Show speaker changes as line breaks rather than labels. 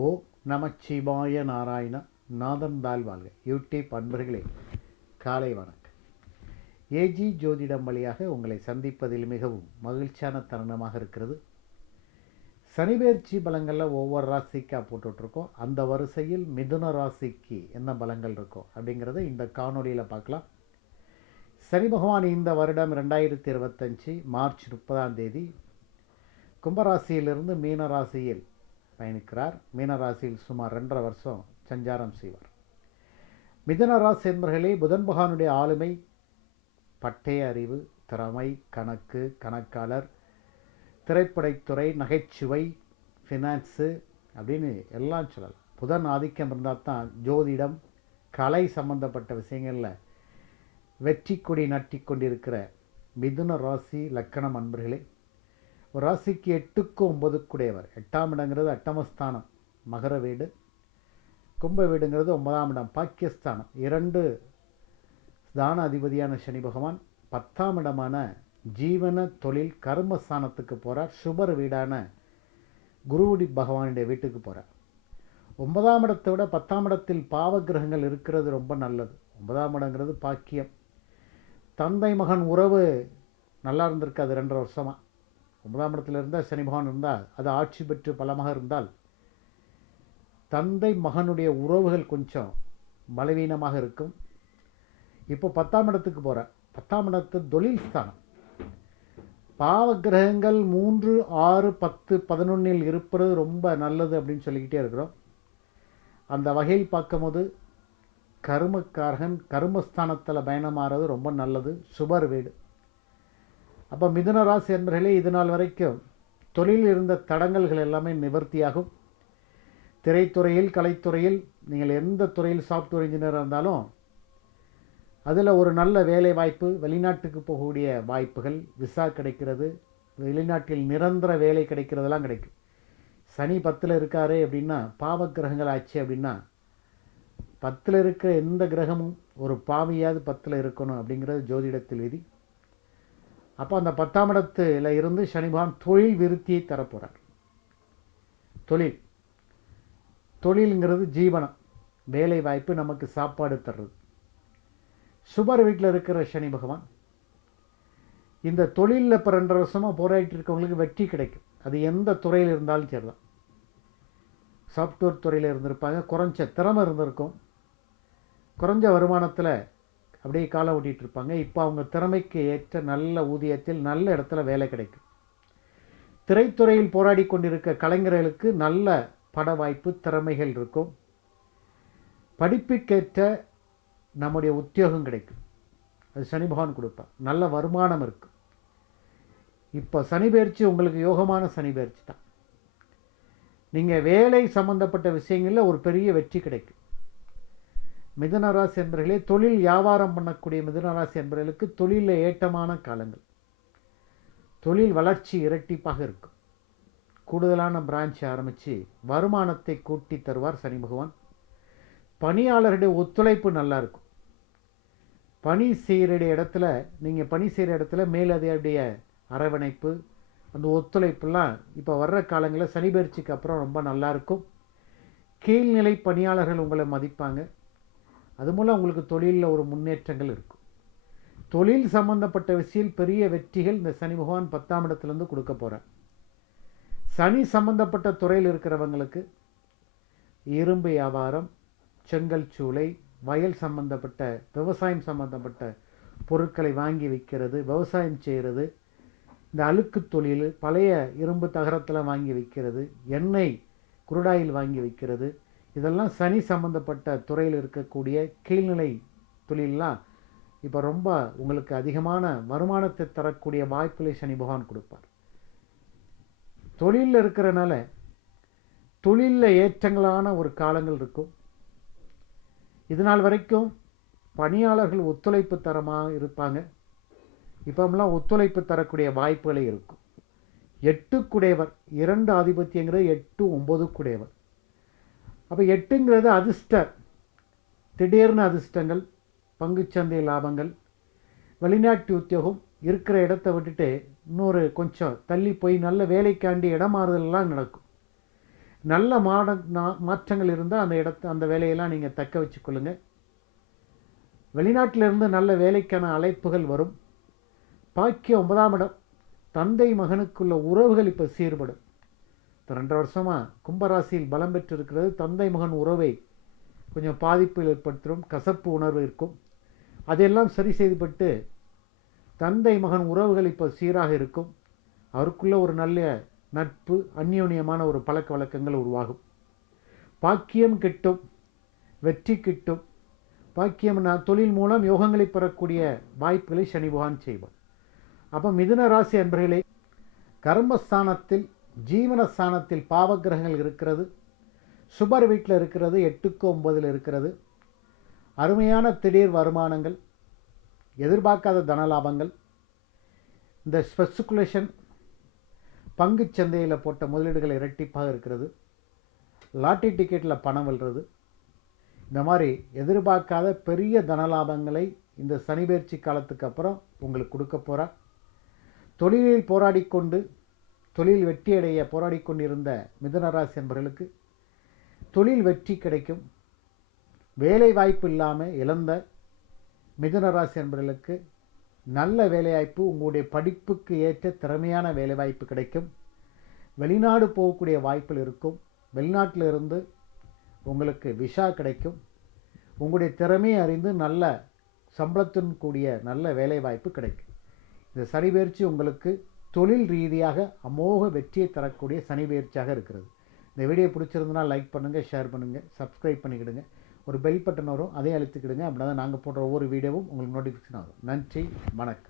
ஓ நமச்சிவாய நாராயண நாதம் வாழ்க. யூடியூப் அன்பர்களே காலை வணக்கம். ஏஜி ஜோதிடம் வழியாக உங்களை சந்திப்பதில் மிகவும் மகிழ்ச்சியான தருணமாக இருக்கிறது. சனிபெயர்ச்சி பலங்களில் ஒவ்வொரு ராசிக்காக போட்டுட்ருக்கோம். அந்த வரிசையில் மிதுன ராசிக்கு என்ன பலங்கள் இருக்கோ அப்படிங்கிறத இந்த காணொலியில் பார்க்கலாம். சனி பகவான் இந்த வருடம் ரெண்டாயிரத்தி இருபத்தஞ்சி மார்ச் முப்பதாம் தேதி கும்பராசியிலிருந்து மீன ராசியில் பயணிக்கிறார். மீனராசியில் சுமார் ரெண்டரை வருஷம் சஞ்சாரம் செய்வார். மிதனராசி என்பர்களே புதன் பகவானுடைய ஆளுமை பட்டய அறிவு திறமை கணக்கு கணக்காளர் திரைப்படத்துறை நகைச்சுவை ஃபினான்ஸு அப்படின்னு எல்லாம் சொல்லலாம். புதன் ஆதிக்கம் இருந்தால் தான் ஜோதிடம் கலை சம்பந்தப்பட்ட விஷயங்களில் வெற்றி கொடி நட்டி கொண்டிருக்கிற மிதுன ராசி லக்கணம் அன்பர்களே ஒரு ராசிக்கு எட்டுக்கு ஒன்பதுக்குடையவர். எட்டாம் இடங்கிறது அட்டமஸ்தானம். மகர வீடு. கும்ப வீடுங்கிறது ஒன்பதாம் இடம். பாக்கியஸ்தானம். இரண்டு ஸ்தான அதிபதியான சனி பகவான். பத்தாம் இடமான ஜீவன தொழில் கர்மஸ்தானத்துக்கு போகிறார் சுபர் வீடான குருவுடி பகவானுடைய வீட்டுக்கு போகிறார் ஒன்பதாம் இடத்தை விட பத்தாம் இடத்தில் பாவ கிரகங்கள் இருக்கிறது ரொம்ப நல்லது. ஒன்பதாம் இடங்கிறது பாக்கியம். தந்தை மகன் உறவு நல்லா இருந்திருக்கு. அது ரெண்டரை வருஷமாக ஒன்பதாம் இடத்துல இருந்தால் சனி பகவான் இருந்தால் அது ஆட்சி பெற்று பலமாக இருந்தால் தந்தை மகனுடைய உறவுகள் கொஞ்சம் பலவீனமாக இருக்கும். இப்போ பத்தாம் இடத்துக்கு போகிற பத்தாம் இடத்து தொழில் ஸ்தானம். பாவ கிரகங்கள் மூன்று ஆறு பத்து பதினொன்றில் இருப்பது ரொம்ப நல்லது அப்படின்னு சொல்லிக்கிட்டே இருக்கிறோம். அந்த வகையில் பார்க்கும்போது கருமக்காரகன் கருமஸ்தானத்தில் பயணமாகிறது ரொம்ப நல்லது. சுபர் வீடு. அப்போ மிதுன ராசி என்பர்களே இது நாள் வரைக்கும் தொழிலில் இருந்த தடங்கல்கள் எல்லாமே நிவர்த்தியாகும். திரைத்துறையில் கலைத்துறையில் நீங்கள் எந்த துறையில் சாஃப்ட்வேர் இன்ஜினியராக இருந்தாலும் அதில் ஒரு நல்ல வேலை வாய்ப்பு வெளிநாட்டுக்கு போகக்கூடிய வாய்ப்புகள் விசா கிடைக்கிறது வெளிநாட்டில் நிரந்தர வேலை கிடைக்கிறதெல்லாம் கிடைக்கும். சனி பத்தில் இருக்காரு அப்படின்னா பாவ கிரகங்கள் ஆச்சு அப்படின்னா பத்தில் இருக்கிற எந்த கிரகமும் ஒரு பாவியாவது பத்தில் இருக்கணும் அப்படிங்கிறது ஜோதிடத்தில் விதி. அப்போ அந்த பத்தாம் இடத்துல இருந்து சனிபான் தொழில் விருத்தியை தரப்போகிறார் தொழில். தொழிலுங்கிறது ஜீவனம். வேலை வாய்ப்பு நமக்கு சாப்பாடு தர்றது. சுபர் வீட்டில் இருக்கிற சனி பகவான் இந்த தொழிலில் இப்போ ரெண்டரை வருஷமாக போராடிட்டு இருக்கவங்களுக்கு வெற்றி கிடைக்கும். அது எந்த துறையில் இருந்தாலும் சரிதான். சாஃப்ட்வேர் துறையில் இருந்திருப்பாங்க. குறைஞ்ச திறமை இருந்திருக்கும். குறைஞ்ச வருமானத்தில் அப்படியே காலை ஓட்டிகிட்டு இருப்பாங்க இப்போ அவங்க திறமைக்கு ஏற்ற நல்ல ஊதியத்தில் நல்ல இடத்துல வேலை கிடைக்கும். திரைத்துறையில் போராடி கொண்டிருக்க கலைஞர்களுக்கு நல்ல பட வாய்ப்பு திறமைகள் இருக்கும். படிப்புக்கேற்ற நம்முடைய உத்தியோகம் கிடைக்கும். அது சனி பகவான் கொடுப்பார். நல்ல வருமானம் இருக்கும். இப்போ சனி பயிற்சி உங்களுக்கு யோகமான சனி பயிற்சி தான். நீங்கள் வேலை சம்பந்தப்பட்ட விஷயங்களில் ஒரு பெரிய வெற்றி கிடைக்கும். மிதனராசி என்பர்களே தொழில் வியாபாரம் பண்ணக்கூடிய மிதனராசி என்பர்களுக்கு தொழிலில் ஏற்றமான காலங்கள். தொழில் வளர்ச்சி இரட்டிப்பாக இருக்கும். கூடுதலான பிரான்ச் ஆரம்பித்து வருமானத்தை கூட்டி தருவார் சனி பகவான். பணியாளருடைய ஒத்துழைப்பு நல்லா இருக்கும். பணி செய்கிற இடத்துல நீங்கள் பணி செய்கிற இடத்துல மேலதிகாரியுடைய அரவணைப்பு அந்த ஒத்துழைப்புலாம் இப்போ வர்ற காலங்களில் சனி பயிற்சிக்கு அப்புறம் ரொம்ப நல்லாயிருக்கும் கீழ்நிலை பணியாளர்கள் உங்களை மதிப்பாங்க. அது மூலம் உங்களுக்கு தொழிலில் ஒரு முன்னேற்றங்கள் இருக்கும். தொழில் சம்பந்தப்பட்ட விஷயத்தில் பெரிய வெற்றிகள் இந்த சனி பகவான் பத்தாம் இடத்துலேருந்து கொடுக்க போகிறார் சனி சம்பந்தப்பட்ட துறையில் இருக்கிறவங்களுக்கு இரும்பு வியாபாரம் செங்கல் சூளை வயல் சம்பந்தப்பட்ட விவசாயம் சம்பந்தப்பட்ட பொருட்களை வாங்கி விற்கிறது விவசாயம் செய்கிறது இந்த அழுக்கு தொழில் பழைய இரும்பு தகரத்தில் வாங்கி விற்கிறது எண்ணெய் குருடாயில் வாங்கி விற்கிறது இதெல்லாம் சனி சம்பந்தப்பட்ட துறையில் இருக்கக்கூடிய கீழ்நிலை தொழிலெலாம் இப்போ ரொம்ப உங்களுக்கு அதிகமான வருமானத்தை தரக்கூடிய வாய்ப்புகளை சனி பகவான் கொடுப்பார். தொழிலில் இருக்கிறனால தொழிலில் ஏற்றங்களான ஒரு காலங்கள் இருக்கும். இது நாள் வரைக்கும் பணியாளர்கள் ஒத்துழைப்பு தரமாக இருப்பாங்க. இப்போமெல்லாம் ஒத்துழைப்பு தரக்கூடிய வாய்ப்புகளே இருக்கும். எட்டுக்குடையவர் இரண்டு ஆதிபத்தியங்கிறது எட்டு ஒம்பதுக்குடையவர். அப்போ எட்டுங்கிறது அதிர்ஷ்டர் திடீர்னு அதிர்ஷ்டங்கள் பங்குச்சந்தை லாபங்கள் வெளிநாட்டு உத்தியோகம் இருக்கிற இடத்த விட்டுட்டு இன்னொரு கொஞ்சம் தள்ளி போய் நல்ல வேலைக்காண்டி இடமாறுதல்லாம் நடக்கும். நல்ல மாட மாற்றங்கள் இருந்தால் அந்த இடத்த அந்த வேலையெல்லாம் நீங்கள் தக்க வச்சுக்கொள்ளுங்கள் வெளிநாட்டிலிருந்து நல்ல வேலைக்கான அழைப்புகள் வரும். பாக்கிய ஒன்பதாம் இடம். தந்தை மகனுக்குள்ள உறவுகள் இப்போ சீர்படும். இந்த ரெண்டரை வருஷமாக கும்பராசியில் பலம் பெற்றிருக்கிறது. தந்தை மகன் உறவை கொஞ்சம் பாதிப்பில் ஏற்படுத்தும் கசப்பு உணர்வு இருக்கும். அதையெல்லாம் சரி செய்துபட்டு தந்தை மகன் உறவுகள் இப்போ சீராக இருக்கும். அவருக்குள்ளே ஒரு நல்ல நட்பு அந்யோன்யமான ஒரு பழக்க வழக்கங்கள் உருவாகும். பாக்கியம் கிட்டும் வெற்றி கிட்டும். பாக்கியம் நான் தொழில் மூலம் யோகங்களை பெறக்கூடிய வாய்ப்புகளை சனி பகவான் செய்வார். அப்போ மிதுன ராசி அன்பர்களே கர்மஸ்தானத்தில் ஜீவனஸ்தானத்தில் பாவகிரகங்கள் இருக்கிறது. சுபர் வீட்டில் இருக்கிறது எட்டுக்கு ஒன்பதில் இருக்கிறது. அருமையான திடீர் வருமானங்கள் எதிர்பார்க்காத தனலாபங்கள் இந்த ஸ்பெக்குலேஷன் பங்குச் சந்தையில் போட்ட முதலீடுகள் இரட்டிப்பாக இருக்கிறது. லாட்டரி டிக்கெட்டில் பணம் வெல்றது இந்த மாதிரி எதிர்பார்க்காத பெரிய தனலாபங்களை இந்த சனிபெயர்ச்சி காலத்துக்கு அப்புறம் உங்களுக்கு கொடுக்க போகிறார் தொழிலில் போராடிக்கொண்டு தொழில் வெற்றியடைய போராடி கொண்டிருந்த மிதனராசி என்பவர்களுக்கு தொழில் வெற்றி கிடைக்கும். வேலை வாய்ப்பு இல்லாமல் இழந்த மிதனராசி என்பவர்களுக்கு நல்ல வேலைவாய்ப்பு உங்களுடைய படிப்புக்கு ஏற்ற திறமையான வேலைவாய்ப்பு கிடைக்கும். வெளிநாடு போகக்கூடிய வாய்ப்புகள் இருக்கும். வெளிநாட்டில் இருந்து உங்களுக்கு விஷா கிடைக்கும். உங்களுடைய திறமையை அறிந்து நல்ல சம்பளத்துடன் கூடிய நல்ல வேலைவாய்ப்பு கிடைக்கும். இந்த சனி உங்களுக்கு தொழில் ரீதியாக அமோக வெற்றியை தரக்கூடிய சனி பயிற்சியாக இருக்கிறது. இந்த வீடியோ பிடிச்சிருந்தனா லைக் பண்ணுங்கள் ஷேர் பண்ணுங்கள் சப்ஸ்கிரைப் பண்ணிக்கிடுங்க. ஒரு பெல் பட்டன் வரும் அதையும் அழுத்திக்கிடுங்க. அப்படின்னா நாங்கள் போடுற ஒவ்வொரு வீடியோவும் உங்களுக்கு நோட்டிஃபிகேஷன் ஆகும். நன்றி வணக்கம்.